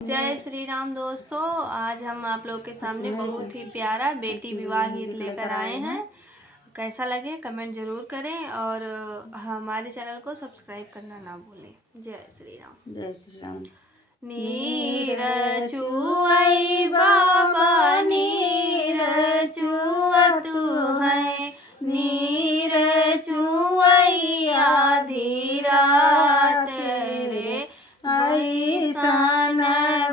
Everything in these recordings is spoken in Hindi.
जय श्री राम दोस्तों। आज हम आप लोग के सामने बहुत ही प्यारा बेटी विवाह गीत लेकर आए हैं। कैसा लगे कमेंट जरूर करें और हमारे चैनल को सब्सक्राइब करना ना भूलें। जय श्री राम। जय श्री राम। नीर चुआई बाबा नीर चुअत है, नीर चुआई आधी रात रे ऐसन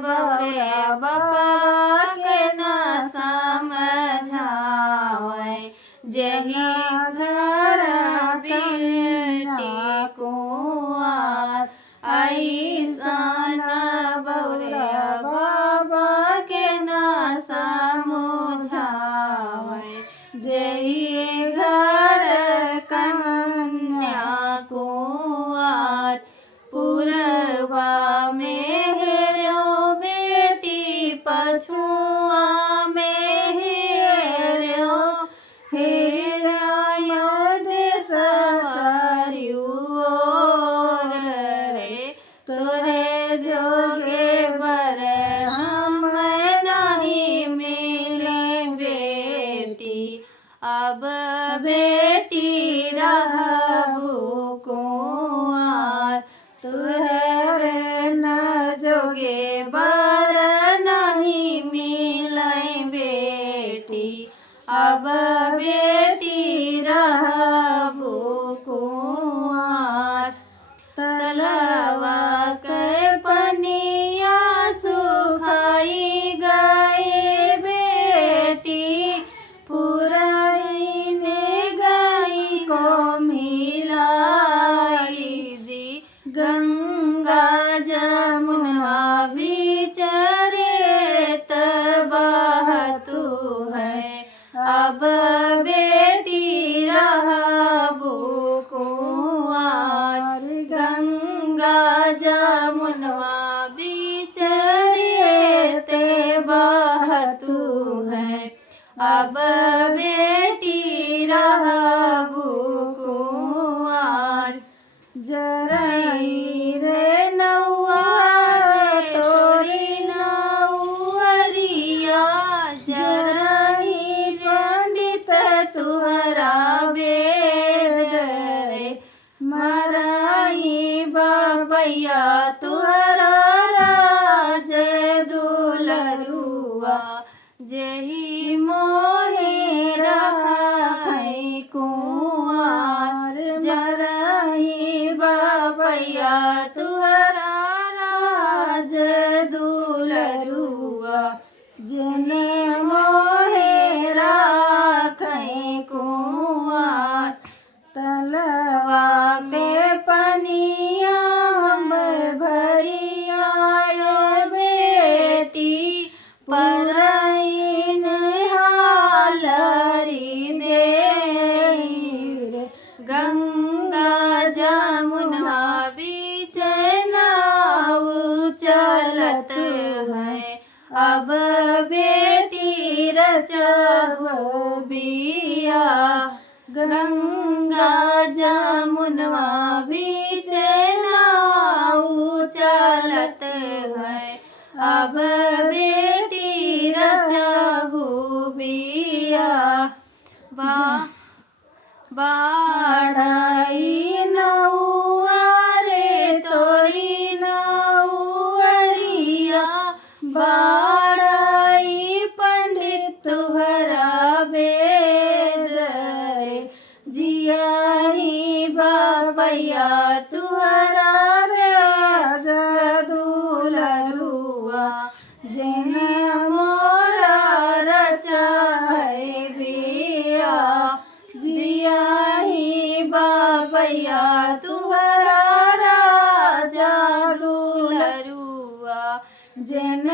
बौरे बाबा के न समझावे, जही घर बेटी कुआर ऐसन बौरे बाबा के न समझावे, जही घर कन्या कुआर पूर्वा में हेरो बेटी पछुआ में हेरो हेरायो देश चारियो ओर रे, तोरे जोगे बर हम नहीं मिले बेटी, अब बेटी रहबू कुआर, तुहरे न जोगे बर नहीं मिले बेटी, अब बेटी रहबू कुआर। तलवा के पनिया सुखाई गई बेटी, पुराई ने गाई को मिलाई जी, गंगा जमुना बीच रेत बहतू है, अब बेटी रहबू कुआर, गंगा जमुना बीच रेत बहतू है, अब बेटी रहबू कुआर। जरई रे नौआ तोरी नौअरिया, जरई पंडित तुहरा वेद रे, मरई बाबैया तुहरा राज दुलरुआ, जही मोहे रखै कुआर, जरई बाबैया तुहरा राज दुलरुआ, जने मोहे रखै कुआर। तलवा पे पनिया भरी आयो बेटी, परईन हालरी देर, गंगा जमुना बीच नाव चलत है, अब बेटी रचबो बिया, गंगा जमुना बीच नाव चलत है, अब बेटी रचहु बिया। बाढ़ई नौआ रे तोरी नौअरिया, बाढ़ई पंडित तुहरा वेद रे, जियाही बाबैया तुहरा राज दुलरुआ, जिन मोरा रचाई बिया, जियाही बाबैया तुहरा राजा दुलरुआ, जिन